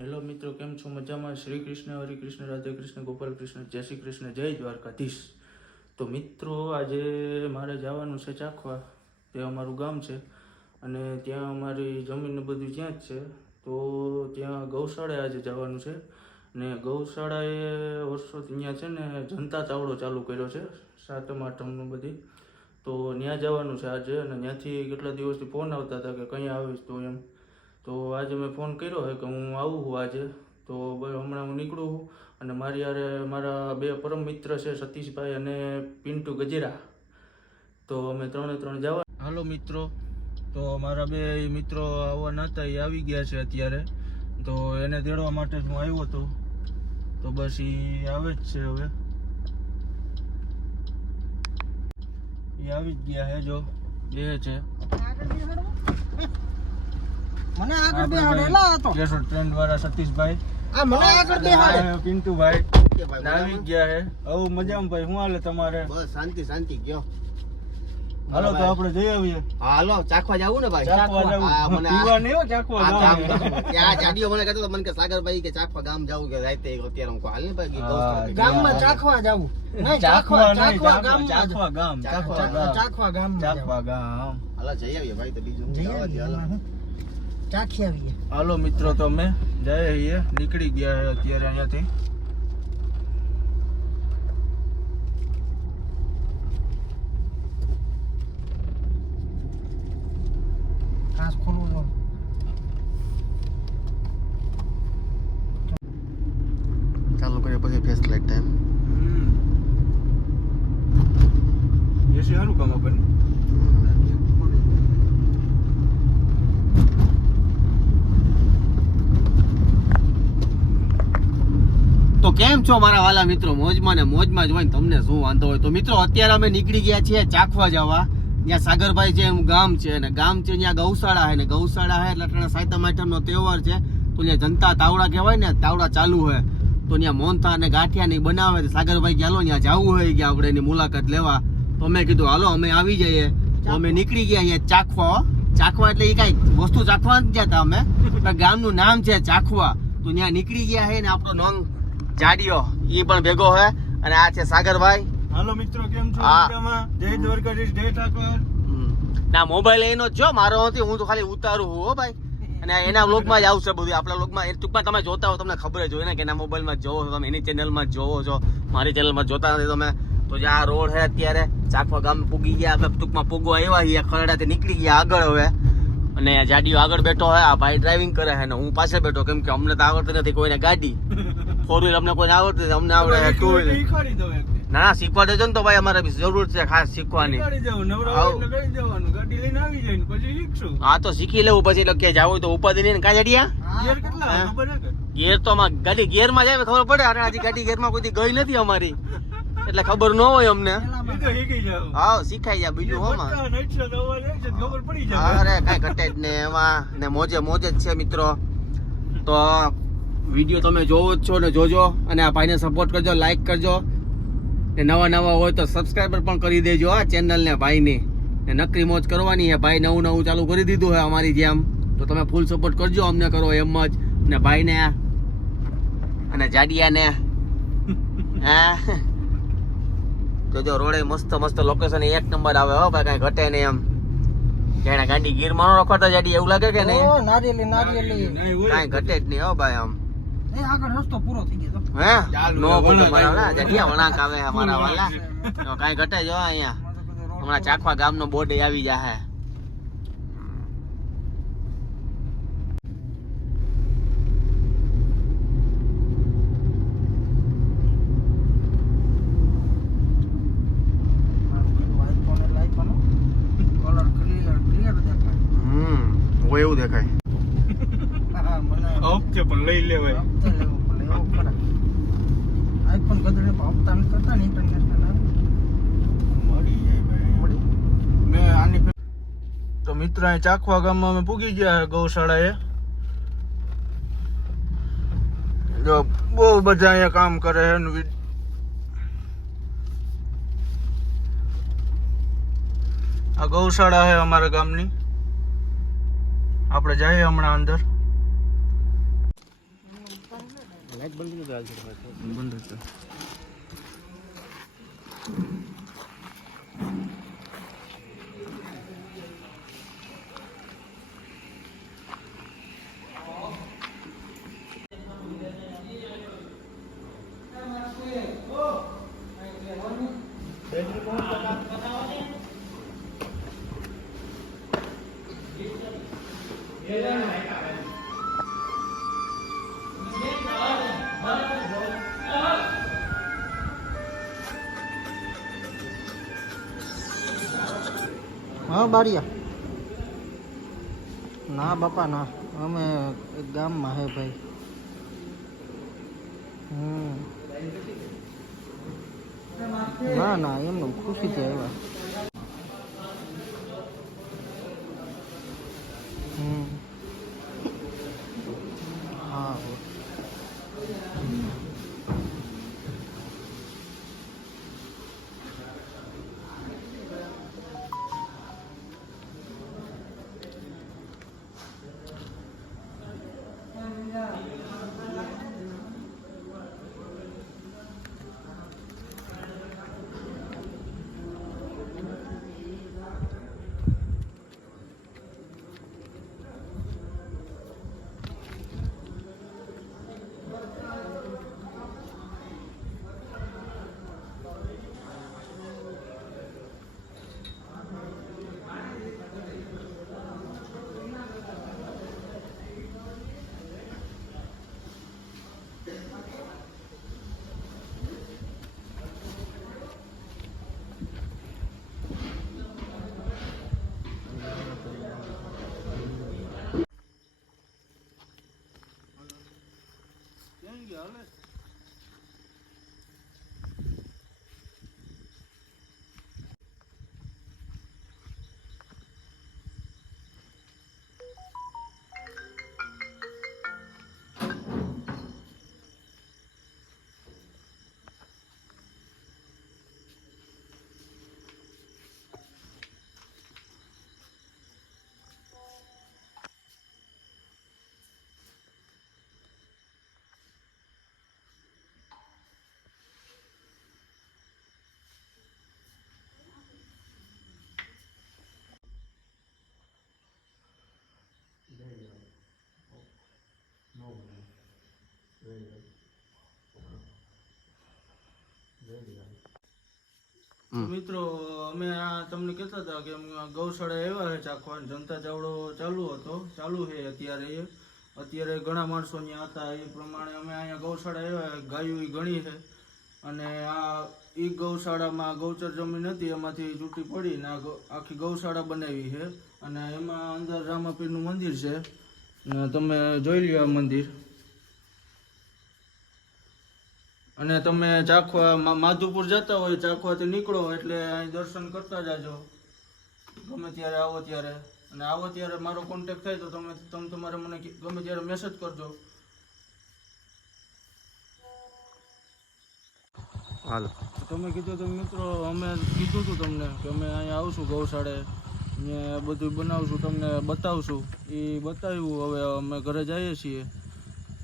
Hello મિત્રો, કેમ છો? મજામાં? શ્રી કૃષ્ણ, હરે કૃષ્ણ, રાધે કૃષ્ણ, ગોપાલ કૃષ્ણ, જય શ્રી કૃષ્ણ, જય દ્વારકાધીશ. તો મિત્રો, આજે મારે જવાનું છે ચાખવા. તે અમારું ગામ છે અને ત્યાં અમારી જમીન ને બધું ત્યાં જ છે. તો ત્યાં ગૌશાળાએ આજે જવાનું છે ને ગૌશાળાએ વર્ષોથી ત્યાં છે ને જનતા તાવડો ચાલુ કર્યો છે, સાતમ આઠમનું બધી. તો ત્યાં જવાનું છે આજે અને ત્યાંથી કેટલા દિવસથી ફોન આવતા હતા કે કંઈ આવીશ તો એમ. તો આજે મેં ફોન કર્યો છે કે હું આવું છું આજે. તો હમણાં હું નીકળું છું અને મારી યારે મારા બે પરમ મિત્ર છે, સતીશભાઈ અને પિન્ટુ ગજેરા. તો અમે ત્રણે જવા. હાલો મિત્રો, તો મારા બે મિત્રો આવવાના હતા, એ આવી ગયા છે અત્યારે. તો એને તેડવા માટે હું આવ્યો હતો. તો બસ એ આવે જ છે હવે. એ આવી જ ગયા છે, જો બે છે. મને આગળ બેહાડેલા હતો કેશોદ ટ્રેન્ડ વાળા સતીશભાઈ, આ મને આગળ બેહાડે પિન્ટુભાઈ આવી ગયા છે. હવે મજામાં ભાઈ, શું હાલે તમારે? બસ શાંતિ ગયો. હાલો તો આપણે જઈ આવીએ. હાલો ચાખવા જાવું ને ભાઈ. ચાખવા જાવું. પીવા નહીં હો, ચાખવા જાવું. ત્યાં જાડીઓ મને કહેતો મને કે સાગરભાઈ કે ચાખવા ગામ જાવું કે રાતે અત્યારે હું હાલ ને ભાઈ ગામમાં ચાખવા જાવું. નહીં ચાખવા ગામ. હાલો જઈ આવીએ ભાઈ, તો બીજું ચાખી આવીએ. હાલો મિત્રો, તો અમે જઈએ, નીકળી ગયા અત્યારે અહીંયાથી. ખાસ ખોલવું ચાલુ કરીએ પછી ફેસ લાઈટ ટાઈમ. એસી સારું કામ આપે. તો કેમ છો મારા વાલા મિત્રો? મોજમાં ને મોજમાં જ હોય ને, તમને શું વાંધો હોય? તો મિત્રો અત્યારે અમે નીકળી ગયા છીએ ચાખવા જવા. ત્યાં સાગરભાઈ છે એમ ગામ છે અને ગામ છે ત્યાં ગૌશાળા છે ને ગૌશાળા છે એટલે સાતમ આઠમનો તહેવાર છે. તો ત્યાં જનતા તાવડા કહેવાય ને, તાવડા ચાલુ હોય. તો ત્યાં મોનથા અને ગાંઠિયા ને બનાવે. સાગરભાઈ કે હાલો ત્યાં જવું હોય કે આપણે એની મુલાકાત લેવા. તો અમે કીધું હાલો અમે આવી જઈએ. તો અમે નીકળી ગયા અહીંયા ચાખવા એટલે એ કઈ વસ્તુ ચાખવા નથી જતા અમે, ગામનું નામ છે ચાખવા. તો ત્યાં નીકળી ગયા છે ને આપણો નોંગ જાડિયો ઈ પણ ભેગો હે અને આ છે સાગરભાઈ. હાલો મિત્રો, કેમ છો? મજામાં? જય દ્વારકાધીશ, જય ઠાકોર. ના મોબાઈલ એનો જ જો, મારો નથી, હું તો ખાલી ઉતારું હું હો ભાઈ. અને એના વ્લોગમાં જ આવશે બધું. આપણા વ્લોગમાં ટૂંકમાં તમે જોતા હો, તમને ખબર જ હોય ને કે એના મોબાઈલમાં જોવો છો તમે, એની ચેનલમાં જોવો છો, મારી ચેનલમાં જોતા નથી તમે. તો જે આ રોડ છે અત્યારે ચાખવા ગામ પૂગી ગયા, આપણે ટૂંકમાં પૂગવા આવ્યા છીએ, ખરડાથી નીકળી ગયા આગળ હવે. અને જાડીઓ આગળ બેઠો હે, આ ભાઈ ડ્રાઇવિંગ કરે છે ને હું પાછળ બેઠો, કેમ કે અમને તો આવડતી નથી કોઈને ગાડી. ફોર વ્હીલ અમને કોઈ આવડતી નથી, અમને આવડે ટુ વ્હીલર. ના શીખવા દેજો ને તો ભાઈ, અમારે જરૂર છે ખાસ શીખવાની. હા તો શીખી લેવું પછી, એટલે કે જાવું તો ઉપાધિ નહીં ને. કાંઈ જાડિયા ગેર તો ગાડી ગેર માં જાય ખબર પડે. અને હજી ગાડી ગેર માં કોઈ ગઈ નથી અમારી, એટલે ખબર ન હોય અમને. હા શીખાઈ જાય બીજું હોમાં. અરે કઈ ઘટે જ ને એમાં, ને મોજે મોજ જ છે મિત્રો. તો વિડીયો તમે જોવો જ છો ને જોજો, અને આ ભાઈને સપોર્ટ કરજો, લાઈક કરજો, ને નવા હોય તો સબસ્ક્રાઈબર પણ કરી દેજો આ ચેનલ ને ભાઈની. ને નકરી મોજ કરવાની છે, ભાઈ નવું ચાલુ કરી દીધું છે અમારી જેમ. તો તમે ફૂલ સપોર્ટ કરજો અમને, કરો એમ જ. ને ભાઈને અને જાડિયાને હા જોજો, રોડે મસ્ત લોકેશન એક નંબર આવે હો ભાઈ, કઈ ઘટે નહીં એમ. જેને ગાડી ગીરમાં ન રખડતા જાડી એવું લાગે કે નહીં? નારિયેલી કઈ ઘટે જ નહીં હો ભાઈ આમ. આગળ રસ્તો પૂરો થઈ ગયો હે નો બોલો મારા જડિયા વણાક આવે અમારા વાલા. તો કઈ ઘટે જો અહીંયા હમણાં ચાખવા ગામનો બોર્ડ આવી જાહે. એવું દેખાય ઓકે, પણ લઈ લેવાય. આઈફોન ગદડે ભાવતા ન કરતા ને ઇન્ટરનેશનલ મળી જાય ભાઈ. મે આની તો મિત્ર અહીં ચાખવા ગામમાં અમે પૂગી ગયા ગૌશાળાએ. જો બહુ બધા અહીંયા કામ કરે છે. આ ગૌશાળા છે અમારા ગામની. આપણે જઈએ હમણાં અંદર. લાઈટ બંધ કરી દો હાલ છે બંધ છે. હા બારિયા ના બાપા ના અમે એક ગામમાં હે ભાઈ ના ના એમનું ખુશીથી આવ્યા હા મિત્રો અમે આ તમને કહેતા હતા કે અમે ગૌશાળા આવ્યા છે ચાખવા જનતા ચાવડો ચાલુ છે અત્યારે ઘણા માણસો ત્યાં હતા એ પ્રમાણે અમે અહીંયા ગૌશાળા આવ્યા ગાયો ઘણી છે અને આ એ ગૌશાળામાં ગૌચર જમીન હતી એમાંથી ચૂંટી પડીને આખી ગૌશાળા બનાવી છે અને એમાં અંદર રામાપીરનું મંદિર છે ને તમે જોઈ લ્યો આ મંદિર અને તમે ચાખવા માધુપુર જતા હોય ચાખવાથી નીકળો એટલે અહીં દર્શન કરતા જાજો ગમે ત્યારે આવો ત્યારે અને આવો ત્યારે મારો કોન્ટેક્ટ થાય તો તમે તમારે મને ગમે ત્યારે મેસેજ કરજો. હાલો તમે કીધું તો મિત્રો અમે કીધું હતું તમને કે અમે અહીંયા આવશું ગૌશાળાએ અહીંયા બધું બનાવશું તમને બતાવશું એ બતાવ્યું હવે અમે ઘરે જઈએ છીએ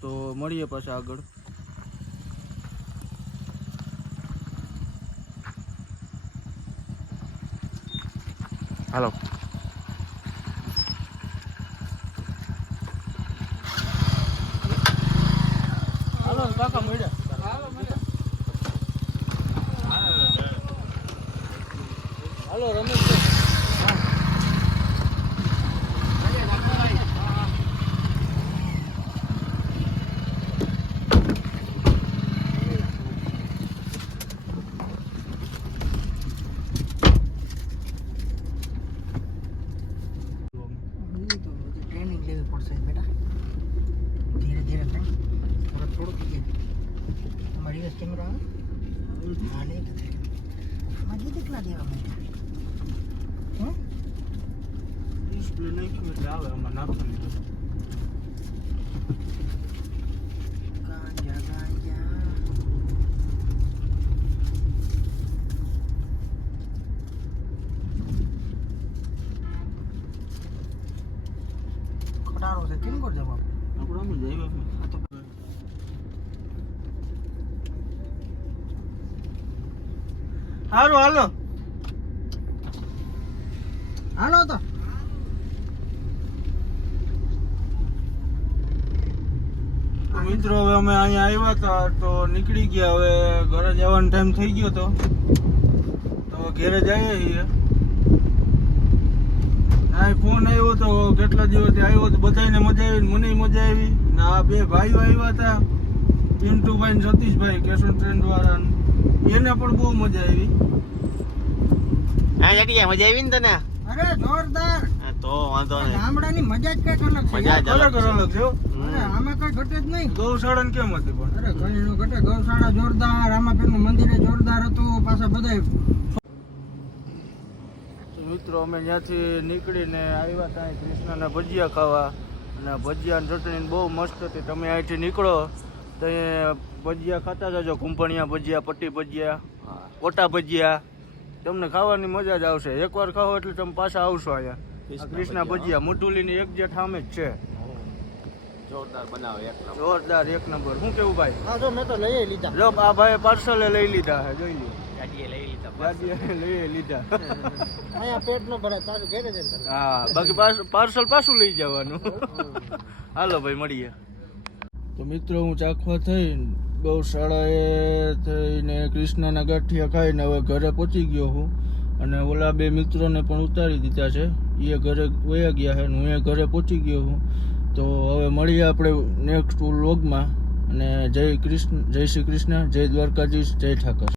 તો મળીએ પાછા આગળ. હાલો હાલો કાકા મળ્યા હાલો રમેશ ટ્રેનિંગ લેવી પડશે બેટા ધીરે ધીરે થાય થોડુંક તમારી US કેમેરા આવે હા લે માજી કેટલા દેવા માંડ્યા ડિસ્પ્લે નાખ્યું એટલે આવે આમાં નાખવાનું ગાંજા ખટારો છે કેમ કરજો બાપ આપણે આમ જ આવ્યા આ તો સારું હાલો. હાલો તો મિત્રો હવે અમે અહીંયા આવ્યા હતા તો નીકળી ગયા. હવે ઘરે જવાનો ટાઈમ થઈ ગયો તો ઘરે જઈએ છીએ. આ ફોન આવ્યો તો કેટલા દિવસથી આવ્યો તો બધાને મજા આવી ને મને મજા આવી ને આ બે ભાઈઓ આવ્યા હતા પિન્ટુભાઈ ને સતીશભાઈ કેશન ટ્રેન્ડ વાળા એને પણ બહુ મજા આવી. હા જટિયા મજા આવી ને તને? અરે જોરદાર. હા, તો વાંધો નહીં. ગામડાની મજા જ કઈક અલગ છે. મજા જ અલગ ખરેખર અલગ છે હો. અરે આમાં કઈ ઘટે જ નહીં. ગૌશાળા ને કેમ હતી પણ અરે ઘણી નો ઘટે. ગૌશાળા જોરદાર, રામાપીરનું મંદિર જોરદાર હતું. પાછા બધા મિત્રો અમે ત્યાંથી નીકળીને આવ્યા હતા અહીં કૃષ્ણના ભજીયા ખાવા અને ભજીયા ચટણી બહુ મસ્ત હતી. તમે અહીંથી નીકળો તો એ ભજીયા ખાતા જજો. કુંભણિયા ભજીયા, પટ્ટી ભજીયા, ઓટા ભજીયા, તમને ખાવાની મજા જ આવશે. એકવાર ખાઓ એટલે તમે પાછા આવશો અહીંયા. આ કૃષ્ણા ભજીયા મુટુલીની એક જે ઠામે જ છે. જોરદાર બનાવે એક નંબર. જોરદાર એક નંબર. શું કેવું ભાઈ? હા જો મેં તો લઈ લીધા. જો આ ભાઈ પાર્સલે લઈ લીધા છે, જોઈ લો. ગાડીએ લઈ લીધા. ગાડીએ લઈ લીધા. અહીંયા પેટ નો ભરાય તારું ઘરે જઈને. હા, બાકી પાર્સલ પાછું લઈ જવાનું. હાલો ભાઈ મળીએ. તો મિત્રો હું ચાખવા થઈને ગૌશાળાએ થઈને કૃષ્ણના ગાંઠિયા ખાઈને હવે ઘરે પહોંચી ગયો હું અને ઓલા બે મિત્રોને પણ ઉતારી દીધા છે. એ ઘરે વયા ગયા છે અને હું એ ઘરે પહોંચી ગયો હું. તો હવે મળીએ આપણે નેક્સ્ટ વ્લોગમાં. અને જય શ્રી કૃષ્ણ, જય દ્વારકાધીશ, જય ઠાકર.